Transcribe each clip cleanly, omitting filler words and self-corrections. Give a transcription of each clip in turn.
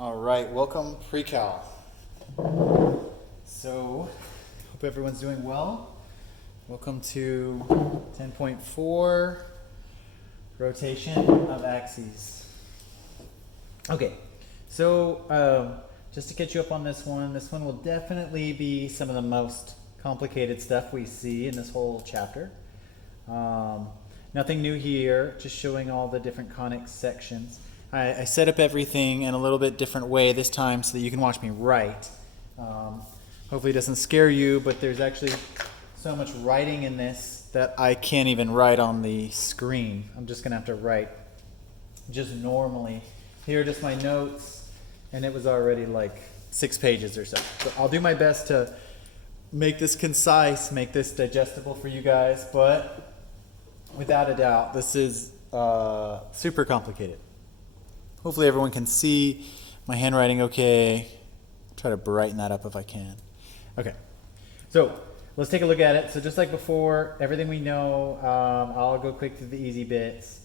All right, welcome pre-cal. So, hope everyone's doing well. Welcome to 10.4, rotation of axes. Okay, so just to catch you up on this one will definitely be some of the most complicated stuff we see in this whole chapter. Nothing new here, just showing all the different conic sections. I set up everything in a little bit different way this time so that you can watch me write. Hopefully it doesn't scare you, but there's actually so much writing in this that I can't even write on the screen. I'm just going to have to write just normally. Here are just my notes, and it was already like 6 pages or so. So I'll do my best to make this concise, make this digestible for you guys, but without a doubt, this is super complicated. Hopefully everyone can see my handwriting okay. Try to brighten that up if I can. Okay, so let's take a look at it. So just like before, everything we know, I'll go quick through the easy bits.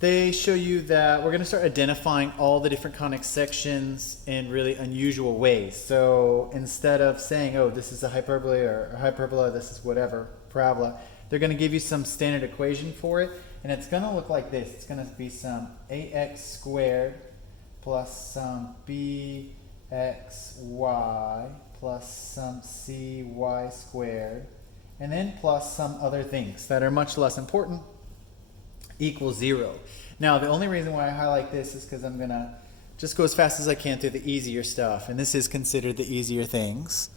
They show you that we're going to start identifying all the different conic sections in really unusual ways. So instead of saying, oh, this is a hyperbola or hyperbola, this is whatever, parabola, they're going to give you some standard equation for it. And it's going to look like this. It's going to be some ax squared plus some bxy plus some cy squared, and then plus some other things that are much less important equals 0. Now, the only reason why I highlight this is because I'm going to just go as fast as I can through the easier stuff. And this is considered the easier things.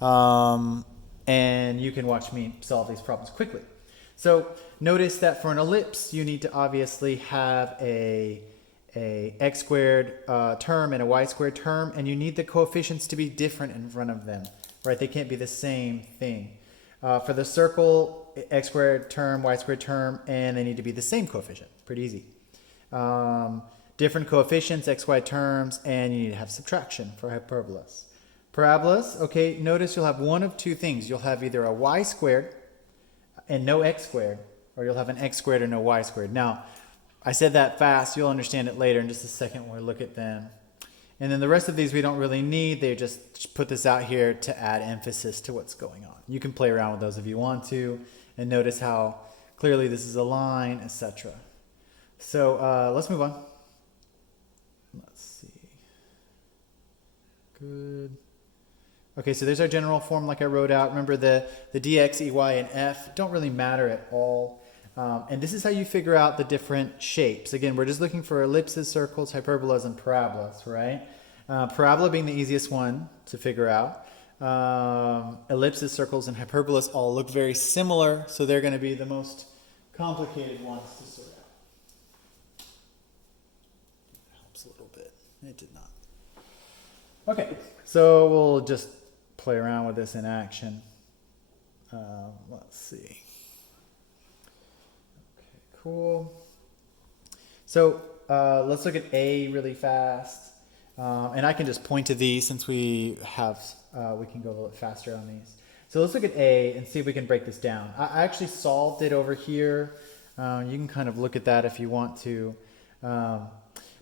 And you can watch me solve these problems quickly. So notice that for an ellipse, you need to obviously have a x squared term and a y squared term, and you need the coefficients to be different in front of them, right? They can't be the same thing. For the circle, x squared term, y squared term, and they need to be the same coefficient. Pretty easy. Different coefficients, xy terms, and you need to have subtraction for hyperbolas. Parabolas, okay, notice you'll have one of two things. You'll have either a y squared and no x squared, or you'll have an x squared and no y squared. Now, I said that fast. You'll understand it later in just a second when we look at them. And then the rest of these we don't really need. They just put this out here to add emphasis to what's going on. You can play around with those if you want to, and notice how clearly this is a line, etc. So let's move on. Let's see. Good. Okay, so there's our general form like I wrote out. Remember the dx, ey, and f don't really matter at all. And this is how you figure out the different shapes. Again, we're just looking for ellipses, circles, hyperbolas, and parabolas, right? Parabola being the easiest one to figure out. Ellipses, circles, and hyperbolas all look very similar, so they're going to be the most complicated ones to sort out. Helps a little bit. It did not. Okay, so we'll just play around with this in action. Let's see. Okay, cool. So let's look at A really fast. And I can just point to these since we have, we can go a little bit faster on these. So let's look at A and see if we can break this down. I actually solved it over here. You can kind of look at that if you want to. But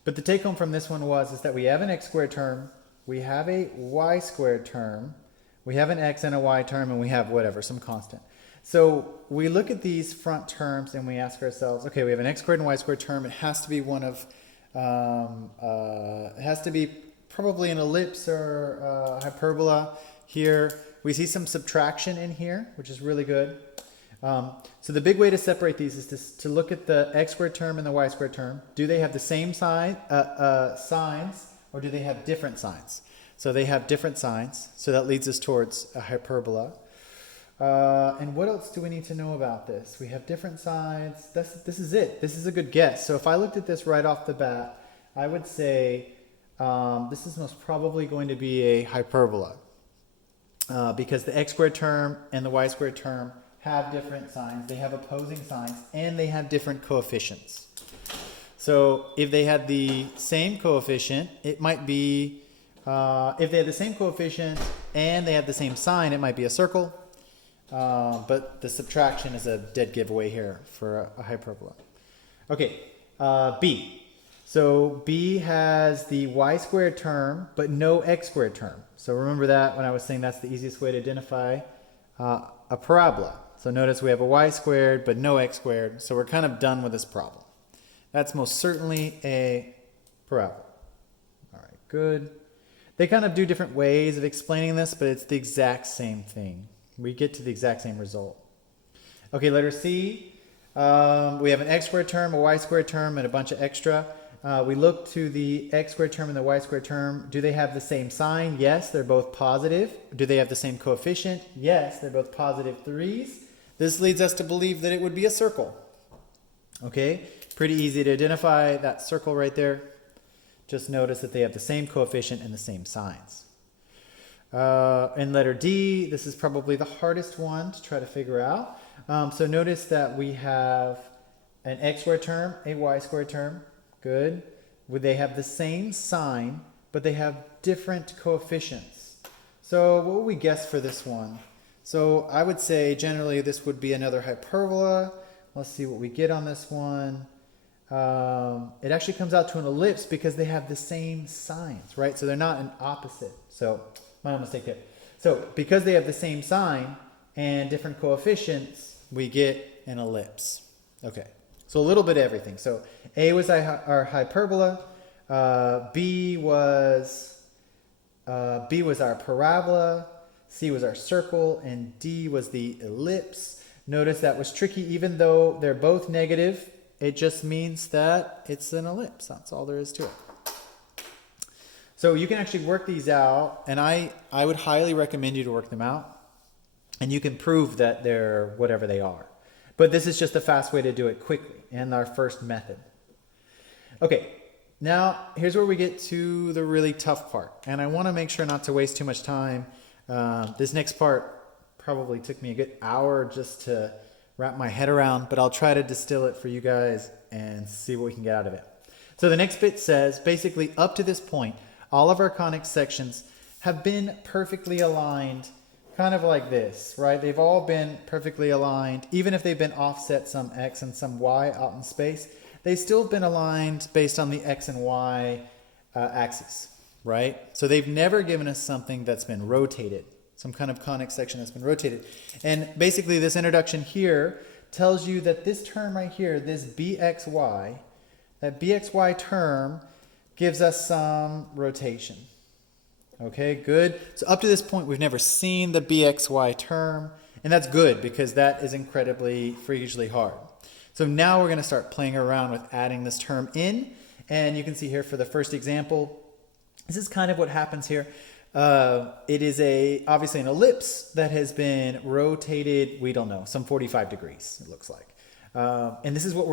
the take home from this one is that we have an x squared term, we have a y squared term, we have an x and a y term, and we have whatever, some constant. So we look at these front terms and we ask ourselves, okay, we have an x squared and y squared term. It has to be one of, it has to be probably an ellipse or hyperbola here. We see some subtraction in here, which is really good. So the big way to separate these is to look at the x squared term and the y squared term. Do they have the same signs, or do they have different signs? So they have different signs, so that leads us towards a hyperbola. And what else do we need to know about this? We have different sides. This is it. This is a good guess. So if I looked at this right off the bat, I would say this is most probably going to be a hyperbola because the x squared term and the y squared term have different signs. They have opposing signs, and they have different coefficients. So if they had the same coefficient, it might be, if they had the same coefficient and they have the same sign, it might be a circle. But the subtraction is a dead giveaway here for a hyperbola. Okay, B. So B has the y squared term, but no x squared term. So remember that when I was saying that's the easiest way to identify a parabola. So notice we have a y squared, but no x squared. So we're kind of done with this problem. That's most certainly a parabola. All right, good. They kind of do different ways of explaining this, but it's the exact same thing. We get to the exact same result. Okay, letter C. We have an x squared term, a y squared term, and a bunch of extra. We look to the x squared term and the y squared term. Do they have the same sign? Yes, they're both positive. Do they have the same coefficient? Yes, they're both positive 3s. This leads us to believe that it would be a circle. Okay, pretty easy to identify that circle right there. Just notice that they have the same coefficient and the same signs. In letter D, this is probably the hardest one to try to figure out. So notice that we have an x squared term, a y squared term. Good. Would they have the same sign, but they have different coefficients? So what would we guess for this one? So I would say generally this would be another hyperbola. Let's see what we get on this one. It actually comes out to an ellipse because they have the same signs, right? So they're not an opposite. So my mistake there. So because they have the same sign and different coefficients, we get an ellipse. Okay. So a little bit of everything. So A was our hyperbola, B was our parabola, C was our circle, and D was the ellipse. Notice that was tricky. Even though they're both negative, it just means that it's an ellipse. That's all there is to it. So you can actually work these out, and I would highly recommend you to work them out, and you can prove that they're whatever they are. But this is just a fast way to do it quickly in our first method. Okay, now here's where we get to the really tough part. And I want to make sure not to waste too much time. This next part probably took me a good hour just to wrap my head around, but I'll try to distill it for you guys and see what we can get out of it. So the next bit says, basically up to this point, all of our conic sections have been perfectly aligned, kind of like this, right? They've all been perfectly aligned. Even if they've been offset some x and some y out in space, they've still been aligned based on the x and y axes, right? So they've never given us something that's been rotated, some kind of conic section that's been rotated. And basically this introduction here tells you that this term right here, this bxy, that bxy term gives us some rotation. Okay, good. So up to this point, we've never seen the bxy term, and that's good because that is incredibly freakishly hard. So now we're going to start playing around with adding this term in, and you can see here for the first example, this is kind of what happens here. It is obviously an ellipse that has been rotated, we don't know, some 45 degrees, it looks like. And this is what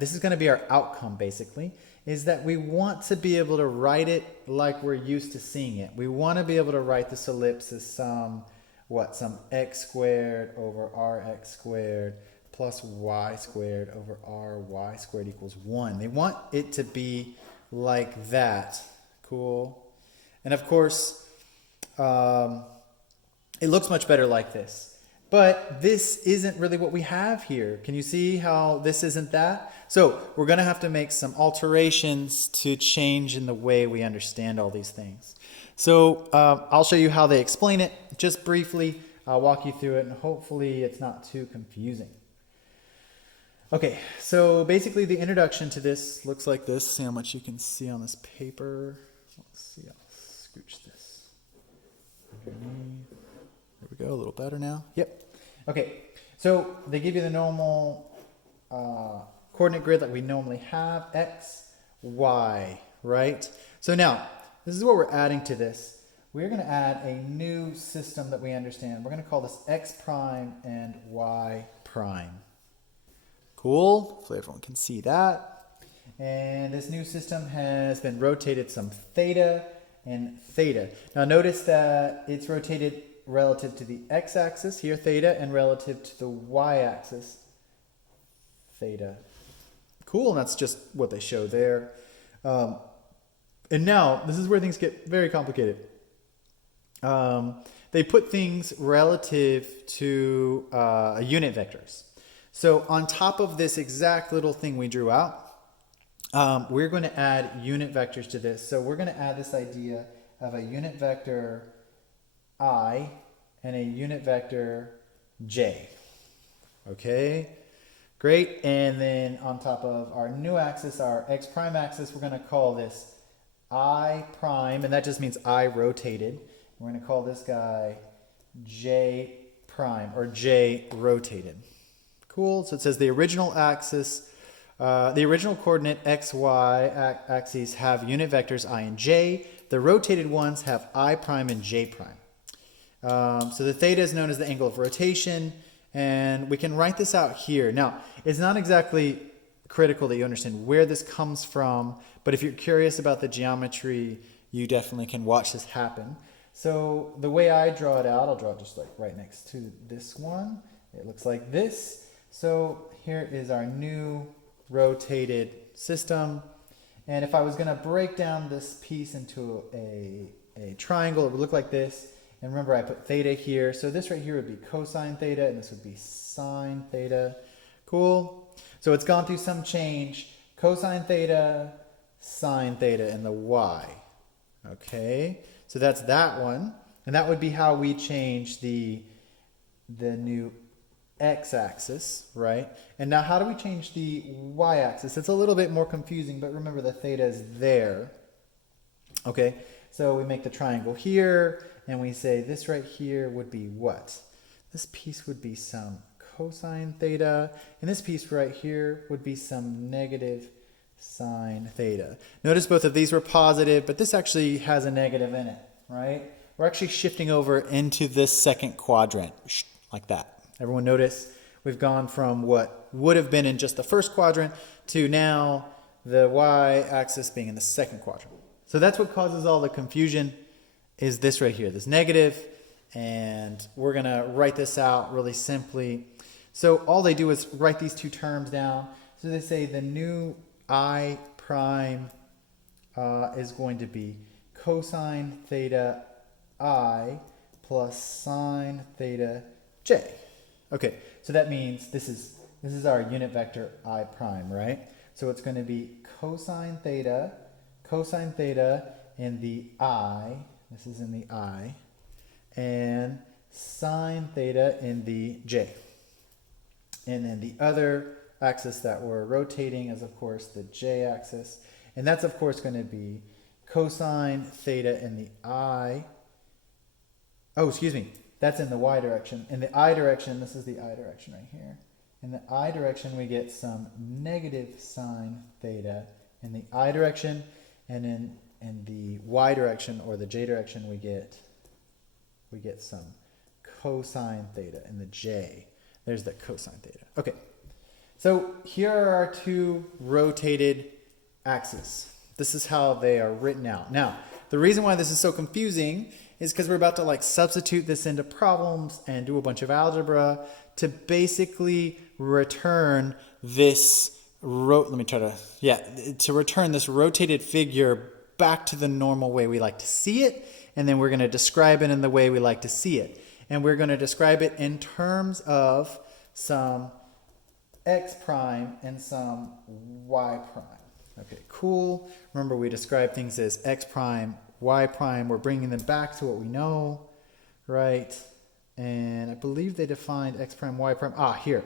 this is going to be our outcome basically, is that we want to be able to write it like we're used to seeing it. We want to be able to write this ellipse as some x squared over rx squared plus y squared over ry squared equals 1. They want it to be like that. Cool. And of course, it looks much better like this. But this isn't really what we have here. Can you see how this isn't that? So we're going to have to make some alterations to change in the way we understand all these things. So I'll show you how they explain it just briefly. I'll walk you through it and hopefully it's not too confusing. Okay, so basically the introduction to this looks like this. See how much you can see on this paper. Let's see, I'll scooch this underneath. There we go, a little better now. Yep. Okay, so they give you the normal coordinate grid that we normally have, x, y, right? So now, this is what we're adding to this. We're going to add a new system that we understand. We're going to call this x prime and y prime. Cool, hopefully everyone can see that. And this new system has been rotated some theta and theta. Now notice that it's rotated relative to the x-axis, here theta, and relative to the y-axis, theta. Cool, and that's just what they show there. And now, this is where things get very complicated. They put things relative to unit vectors. So on top of this exact little thing we drew out, we're going to add unit vectors to this. So we're going to add this idea of a unit vector I and a unit vector j. Okay, great. And then on top of our new axis, our x prime axis, we're going to call this I prime, and that just means I rotated. We're going to call this guy j prime, or j rotated. Cool. So it says the original axis, the original coordinate x, y axes have unit vectors I and j. The rotated ones have I prime and j prime. So the theta is known as the angle of rotation, and we can write this out here. Now, it's not exactly critical that you understand where this comes from, but if you're curious about the geometry, you definitely can watch this happen. So the way I draw it out, I'll draw it just like right next to this one. It looks like this. So here is our new rotated system. And if I was going to break down this piece into a triangle, it would look like this. And remember, I put theta here. So this right here would be cosine theta, and this would be sine theta. Cool. So it's gone through some change. Cosine theta, sine theta, and the y. Okay. So that's that one. And that would be how we change the new x-axis, right? And now how do we change the y-axis? It's a little bit more confusing, but remember the theta is there. Okay, so we make the triangle here, and we say this right here would be what? This piece would be some cosine theta, and this piece right here would be some negative sine theta. Notice both of these were positive, but this actually has a negative in it, right? We're actually shifting over into this second quadrant, like that. Everyone notice we've gone from what would have been in just the first quadrant to now the y-axis being in the second quadrant. So that's what causes all the confusion, is this right here, this negative, and we're going to write this out really simply. So all they do is write these two terms down. So they say the new I prime is going to be cosine theta I plus sine theta j. Okay, so that means this is our unit vector I prime, right? So it's going to be cosine theta in the I, this is in the I, and sine theta in the j. And then the other axis that we're rotating is, of course, the j-axis. And that's, of course, going to be cosine theta in the I. Oh, excuse me. That's in the y direction. In the I direction, this is the I direction right here. In the I direction, we get some negative sine theta in the I direction. And in the y direction, or the j direction, we get some cosine theta in the j. There's the cosine theta. Okay. So here are our two rotated axes. This is how they are written out. Now, the reason why this is so confusing is because we're about to like substitute this into problems and do a bunch of algebra to basically return this to return this rotated figure back to the normal way we like to see it, and then we're going to describe it in the way we like to see it. And we're going to describe it in terms of some x prime and some y prime. Okay, cool. Remember, we describe things as x prime, y prime. We're bringing them back to what we know, right? And I believe they defined x prime, y prime. Ah, here.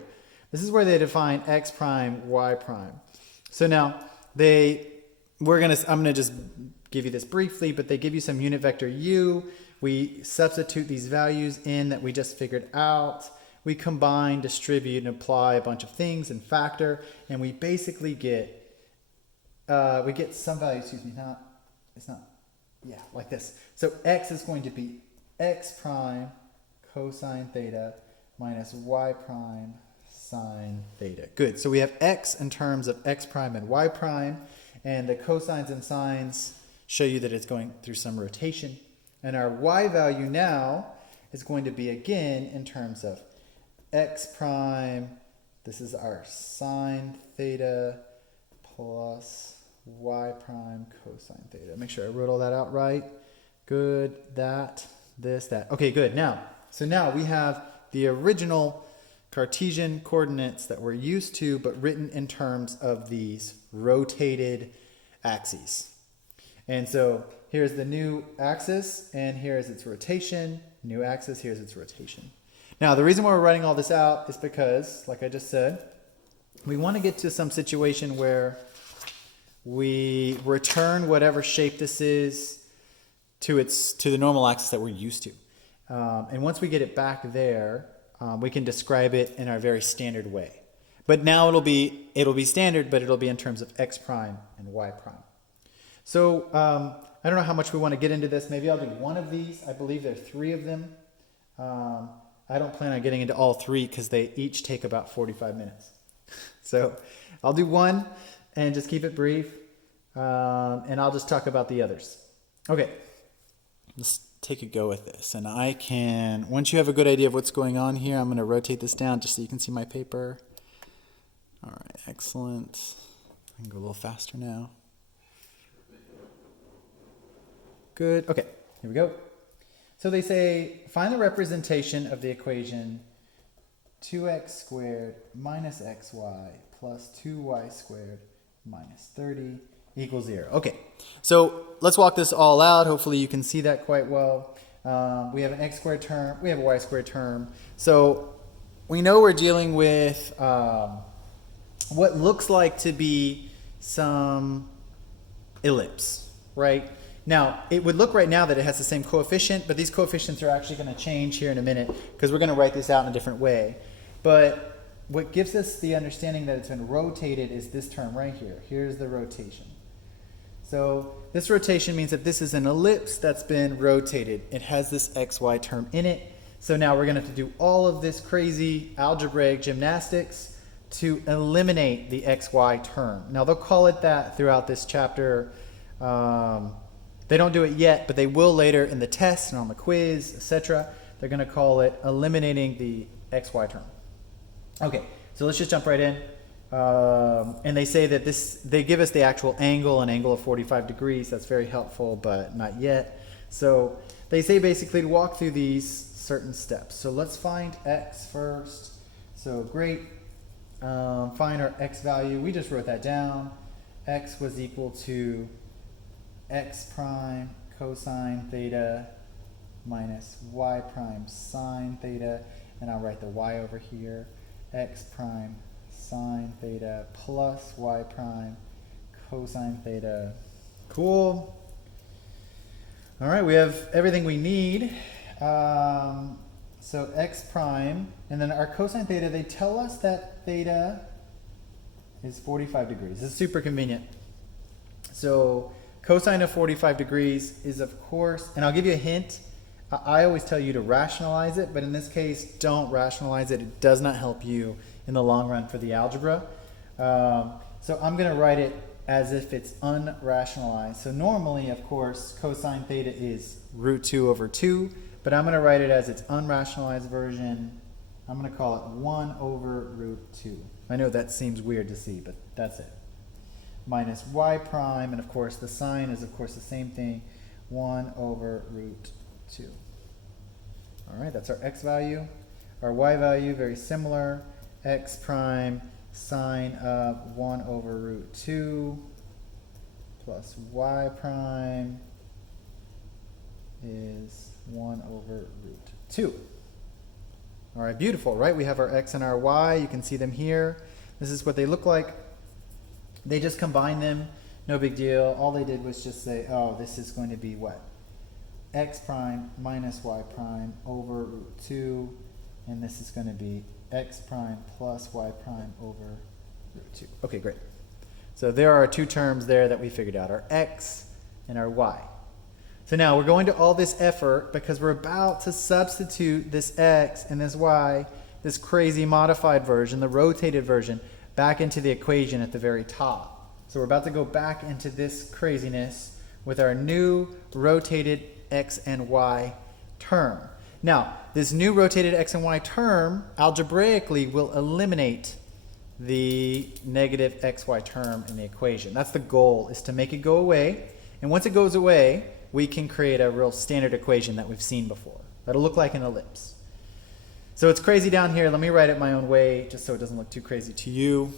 This is where they define x prime, y prime. So now I'm gonna just give you this briefly, but they give you some unit vector u. We substitute these values in that we just figured out. We combine, distribute, and apply a bunch of things and factor, and we basically get some value, like this. So x is going to be x prime cosine theta minus y prime sine theta. Good. So we have x in terms of x prime and y prime, and the cosines and sines show you that it's going through some rotation. And our y value now is going to be, again, in terms of x prime. This is our sine theta plus y prime cosine theta. Make sure I wrote all that out right. Good. That, this, that. Okay, good. Now we have the original Cartesian coordinates that we're used to, but written in terms of these rotated axes. And so here's the new axis, and here's its rotation. New axis, here's its rotation. Now, the reason why we're writing all this out is because, like I just said, we want to get to some situation where we return whatever shape this is to the normal axis that we're used to. And once we get it back there, we can describe it in our very standard way. But now it'll be standard, but it'll be in terms of x prime and y prime. So I don't know how much we want to get into this. Maybe I'll do one of these. I believe there are 3 of them. I don't plan on getting into all 3 because they each take about 45 minutes. So I'll do one and just keep it brief, and I'll just talk about the others. Okay, let's take a go with this. And I can, once you have a good idea of what's going on here, I'm going to rotate this down just so you can see my paper. All right, excellent. I can go a little faster now. Good. Okay, here we go. So they say, find the representation of the equation 2x squared minus xy plus 2y squared minus 30 equals 0. Okay, so let's walk this all out. Hopefully you can see that quite well. We have an x squared term. We have a y squared term. So we know we're dealing with what looks like to be some ellipse, right? Now, it would look right now that it has the same coefficient, but these coefficients are actually going to change here in a minute because we're going to write this out in a different way. But what gives us the understanding that it's been rotated is this term right here. Here's the rotation. So this rotation means that this is an ellipse that's been rotated. It has this xy term in it. So now we're going to have to do all of this crazy algebraic gymnastics to eliminate the xy term. Now they'll call it that throughout this chapter. They don't do it yet, but they will later in the test and on the quiz, etc. They're going to call it eliminating the xy term. Okay, so let's just jump right in. And they say that they give us the actual angle, an angle of 45 degrees. That's very helpful, but not yet. So they say basically to walk through these certain steps. So let's find x first. So great. Find our x value. We just wrote that down. X was equal to x prime cosine theta minus y prime sine theta, and I'll write the y over here, x prime sine theta plus y prime cosine theta. Cool. All right, we have everything we need. So x prime, and then our cosine theta, they tell us that theta is 45 degrees. This is super convenient. So cosine of 45 degrees is, of course, and I'll give you a hint. I always tell you to rationalize it, but in this case, don't rationalize it. It does not help you in the long run for the algebra. So I'm going to write it as if it's unrationalized. So normally, of course, cosine theta is root 2 over 2, but I'm going to write it as its unrationalized version. I'm going to call it 1 over root 2. I know that seems weird to see, but that's it. Minus y prime, and of course the sine is of course the same thing, 1 over root 2. All right, that's our x value. Our y value, very similar, x prime sine of 1 over root 2 plus y prime is 1 over root 2. All right, beautiful, right? We have our x and our y. You can see them here. This is what they look like. They just combined them, no big deal. All they did was just say, oh, this is going to be what? X prime minus y prime over root 2, and this is going to be x prime plus y prime over root 2. Okay, great. So there are 2 terms there that we figured out, our x and our y. So now we're going to all this effort because we're about to substitute this x and this y, this crazy modified version, the rotated version, back into the equation at the very top. So we're about to go back into this craziness with our new rotated x and y term. Now, this new rotated x and y term algebraically will eliminate the negative xy term in the equation. That's the goal, is to make it go away. And once it goes away, we can create a real standard equation that we've seen before. That'll look like an ellipse. So it's crazy down here. Let me write it my own way just so it doesn't look too crazy to you.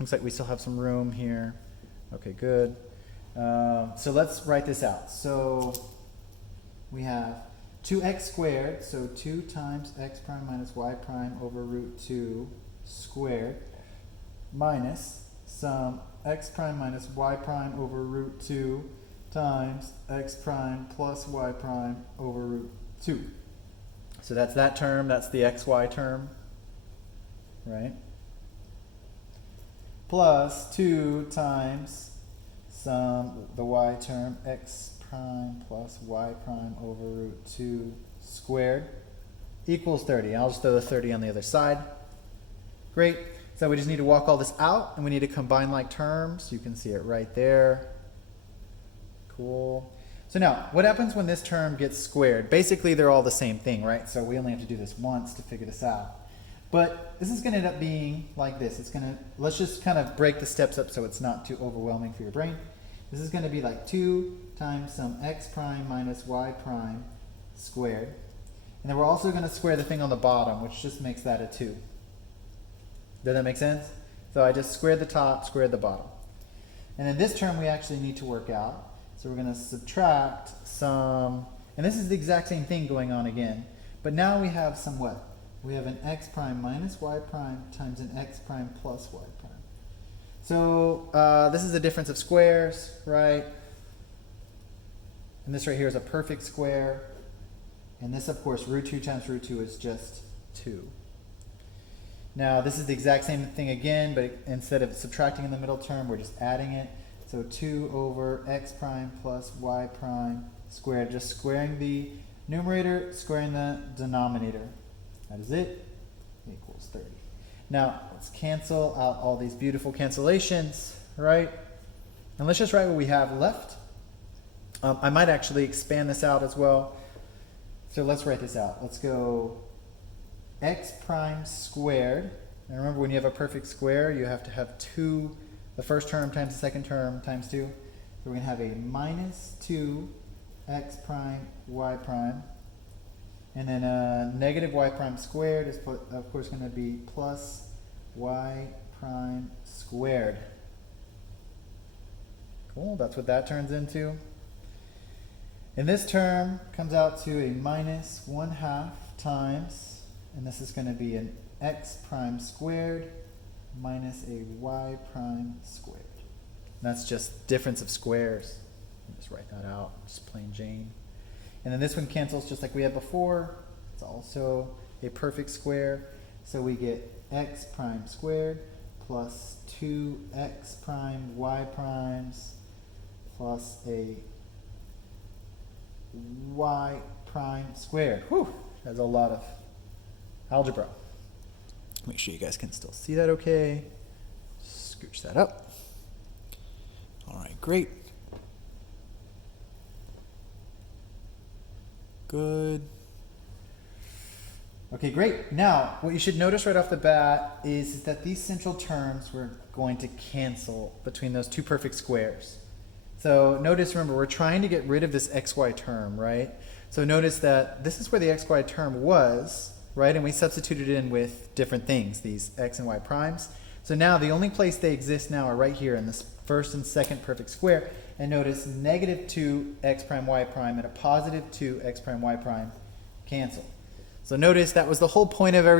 Looks like we still have some room here. Okay, good. So let's write this out. So we have 2x squared, so 2 times x prime minus y prime over root 2 squared, minus some x prime minus y prime over root 2 times x prime plus y prime over root 2. So that's that term, that's the xy term, right? Plus 2 times the y term, x prime plus y prime over root 2 squared equals 30. I'll just throw the 30 on the other side. Great. So we just need to walk all this out, and we need to combine like terms. You can see it right there. Cool. So now, what happens when this term gets squared? Basically, they're all the same thing, right? So we only have to do this once to figure this out. But this is going to end up being like this. Let's just kind of break the steps up so it's not too overwhelming for your brain. This is going to be like 2 times some x prime minus y prime squared. And then we're also going to square the thing on the bottom, which just makes that a 2. Does that make sense? So I just squared the top, squared the bottom. And then this term we actually need to work out. So we're going to subtract some, and this is the exact same thing going on again. But now we have some what? We have an x prime minus y prime times an x prime plus y prime. So this is the difference of squares, right? And this right here is a perfect square. And this, of course, root 2 times root 2 is just 2. Now, this is the exact same thing again, but instead of subtracting in the middle term, we're just adding it. So 2 over x prime plus y prime squared, just squaring the numerator, squaring the denominator. That is it, equals 30. Now, let's cancel out all these beautiful cancellations, right? And let's just write what we have left. I might actually expand this out as well. So let's write this out. Let's go x prime squared. And remember, when you have a perfect square, you have to have the first term times the second term times 2. So we're going to have a minus 2 x prime y prime. And then negative y prime squared is, of course, going to be plus y prime squared. Cool, that's what that turns into. And this term comes out to a minus 1/2 times, and this is going to be an x prime squared minus a y prime squared. And that's just difference of squares. Just write that out, just plain Jane. And then this one cancels just like we had before. It's also a perfect square. So we get x prime squared plus 2x prime y primes plus a y prime squared. Whew, that's a lot of algebra. Make sure you guys can still see that okay. Scooch that up. All right, great. Good. Okay, great. Now, what you should notice right off the bat is that these central terms we're going to cancel between those two perfect squares. So notice, remember, we're trying to get rid of this xy term, right? So notice that this is where the xy term was, right? And we substituted it in with different things, these x and y primes. So now the only place they exist now are right here in this first and second perfect square. And notice negative 2x prime y prime and a positive 2x prime y prime cancel. So notice that was the whole point of everything.